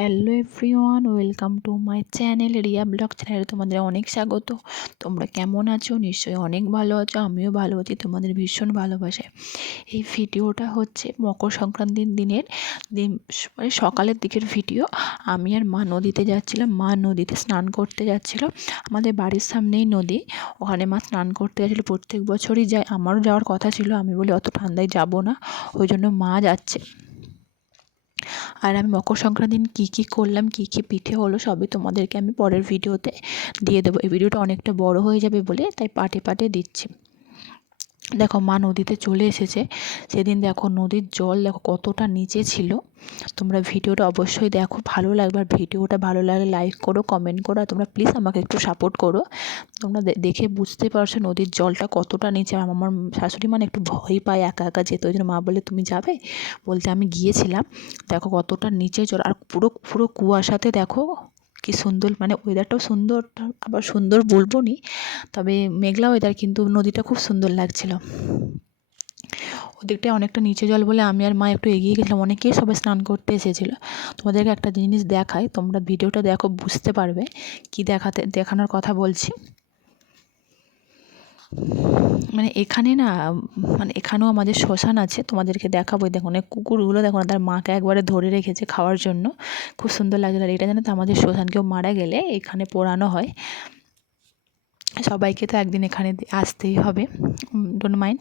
Hello everyone, welcome to my channel Riya vlog চ্যানেলে তোমাদের অনেক স্বাগত। তোমরা কেমন আছো? নিশ্চয়ই অনেক ভালো আছো, আমিও ভালো আছি, তোমাদের ভীষণ ভালোবাসে। এই ভিডিওটা হচ্ছে মকর সংক্রান্তির দিনের দিন মানে সকালের দিকের ভিডিও। আমি আর মা নদীতে যাচ্ছিলাম, মা নদীতে স্নান করতে যাচ্ছিল। আমাদের বাড়ির সামনেই নদী, ওখানে মা স্নান করতে যাচ্ছিল প্রত্যেক বছরই যায়, আমারও যাওয়ার কথা ছিল, আমি বলি অত ঠান্ডায় যাব না, ওই জন্য মা যাচ্ছে। আর আমি মকর সংক্রান্তির দিন কী কী করলাম, কী কী পিঠে হলো, সবই তোমাদেরকে আমি পরের ভিডিওতে দিয়ে দেবো। এই ভিডিওটা অনেকটা বড় হয়ে যাবে বলে তাই পাটে পাটে দিচ্ছি। দেখো মা নদীতে চলে এসেছে। সেদিন দেখো নদীর জল দেখো কতটা নিচে ছিল। তোমরা ভিডিওটা অবশ্যই দেখো, ভালো লাগবে। আর ভিডিওটা ভালো লাগলে লাইক করো কমেন্ট করো, আর তোমরা প্লিজ আমাকে একটু সাপোর্ট করো। তোমরা দেখে বুঝতে পারছ নদীর জলটা কতটা নিচে। আমার শাশুড়ি মানে একটু ভয় পায় একা একা যেতে। ওই জন্য মা বলে, তুমি যাবে? বলতে আমি গিয়েছিলাম। দেখো কতটা নিচে জল। আর পুরো পুরো কুয়াশাতে দেখো কি সুন্দর মানে ওয়েদারটাও সুন্দর, আবার সুন্দর বলব নি, তবে মেঘলা ওয়েদার কিন্তু নদীটা খুব সুন্দর লাগছিল। ওদিকটায় অনেকটা নিচে জল বলে আমি আর মা একটু এগিয়ে গেছিলাম, অনেকেই সবাই স্নান করতে এসেছিল। তোমাদেরকে একটা জিনিস দেখায় তোমরা ভিডিওটা দেখো, বুঝতে পারবে কি দেখাতে, দেখানোর কথা বলছি। মানে এখানে না মানে এখানেও আমাদের শ্মশান আছে, তোমাদেরকে দেখাবো দেখো, অনেক কুকুরগুলো দেখো না, তার মাকে একবারে ধরে রেখেছে খাওয়ার জন্য। খুব সুন্দর লাগে আর এটা জানো তো, আমাদের শ্মশান কেউ মারা গেলে এখানে পোড়ানো হয়। সবাইকে তো একদিন এখানে আসতেই হবে ডোন্ট মাইন্ড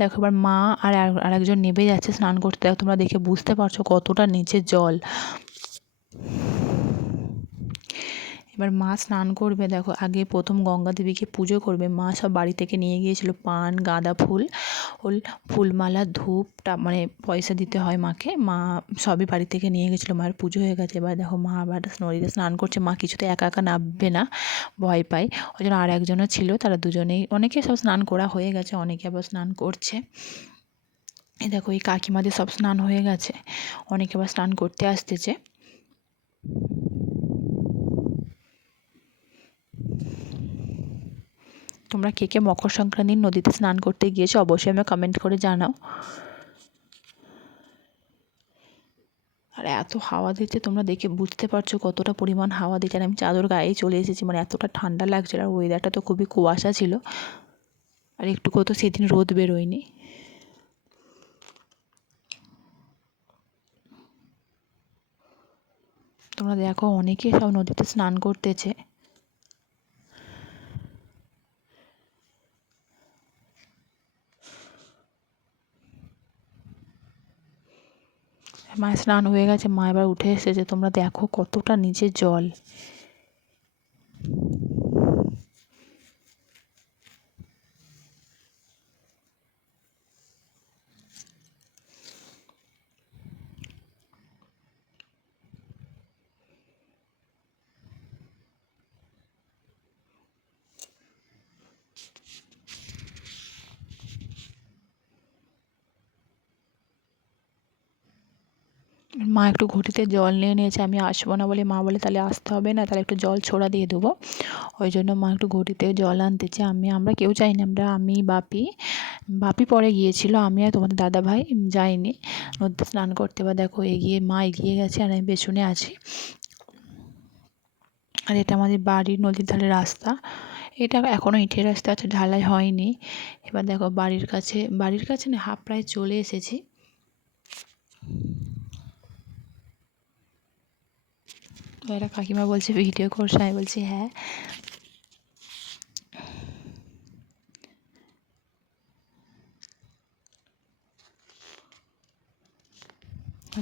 দেখো, এবার মা আর, আরেকজন নেবে যাচ্ছে, স্নান করতে। দেখো, তোমরা দেখে বুঝতে পারছ কতটা নিচে জল। এবার মা স্নান করবে, দেখো আগে প্রথম গঙ্গা দেবীকে পুজো করবে, মা সব বাড়ি থেকে নিয়ে গিয়েছিল পান, গাঁদা ফুল, ওল ফুলমালা ধূপটা মানে পয়সা দিতে হয় মাকে, মা সবই বাড়ি থেকে নিয়ে গেছিল মায়ের পুজো হয়ে গেছে, এবার দেখো মা আবার নদীতে স্নান করছে, মা কিছুতে একা একা নামবে না, ভয় পায়, ওই জন্য আর একজনও ছিল, তারা দুজনেই, অনেকে সব স্নান করা হয়ে গেছে, অনেকে আবার স্নান করছে। এই দেখো এই কাকিমাদের সব স্নান হয়ে গেছে, অনেকে আবার স্নান করতে আসতেছে। তোমরা কে কে মকর সংক্রান্তির নদীতে স্নান করতে গিয়েছো, অবশ্যই আমাকে কমেন্ট করে জানাও। আর এত হাওয়া দিচ্ছে, তোমরা দেখে বুঝতে পারছ কতটা পরিমাণ হাওয়া দিচ্ছে। আর আমি চাদর গায়ে চলে এসেছি মানে এতটা ঠান্ডা লাগছিল আর ওয়েদারটা তো খুবই কুয়াশা ছিল। আর একটুকুও তো সেদিন রোদ বেরোয়নি। তোমরা দেখো, অনেকে সব নদীতে স্নান করতেছে। মায়ের স্নান হয়ে গেছে মা এবার উঠে এসেছে। তোমরা দেখো কতটা নিচে জল। মা একটু ঘটিতে জল নিয়ে নিয়েছে, আমি আসব না বলে মা বলে তাহলে আসতে হবে না, তাহলে একটু জল ছোড়া দিয়ে দেবো। ওই জন্য মা একটু ঘটিতে জল আনতেছে, আমি, আমরা কেউ যাইনি আমরা, আমি, বাপি বাপি পরে গিয়েছিল, আমি আর তোমাদের দাদা ভাই যাইনি। নদীতে স্নান করতে বা দেখো এগিয়ে, মা এগিয়ে গেছে আর আমি পেছনে আছি। আর এটা আমাদের বাড়ির নদীর ধারে রাস্তা, এটা এখনও ইটের রাস্তা আছে, ঢালাই হয়নি। এবার দেখো বাড়ির কাছে বাড়ির কাছে না, হাফ প্রায় চলে এসেছি। এরা কাকিমা বলছে ভিডিও করছ, আমি বলছি হ্যাঁ।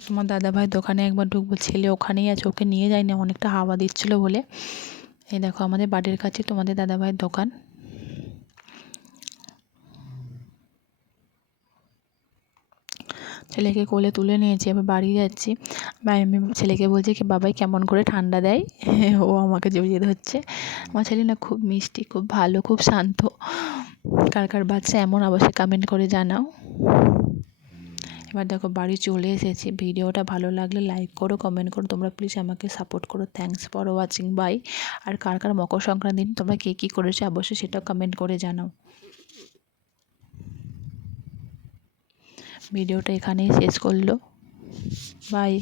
তোমার দাদাভাই দোকানে একবার ঢুকবো, ছেলে ওখানেই আছে, ওকে নিয়ে যায়নি, অনেকটা হাওয়া দিচ্ছিল বলে। এই দেখো, আমাদের বাড়ির কাছে তোমাদের দাদাভাইয়ের দোকান। ছেলেকে কোলে তুলে নিয়েছি এবার বাড়ি যাচ্ছি। আমি ছেলেকে বলছি কি, বাবাই, কেমন করে ঠান্ডা দেয়? ও আমাকে জড়িয়ে ধরছে। আমার ছেলে না খুব মিষ্টি, খুব ভালো, খুব শান্ত। কার কার বাচ্চা এমন, অবশ্যই কমেন্ট করে জানাও। এবার দেখো, বাড়ি চলে এসেছি। ভিডিওটা ভালো লাগলে লাইক করো কমেন্ট করো। তোমরা প্লিজ আমাকে সাপোর্ট করো। থ্যাংকস ফর ওয়াচিং বাই আর কার কার মকর সংক্রান্তি, তোমরা কে কী করেছ, অবশ্যই সেটা কমেন্ট করে জানাও। ভিডিওটা এখানেই শেষ করল। বাই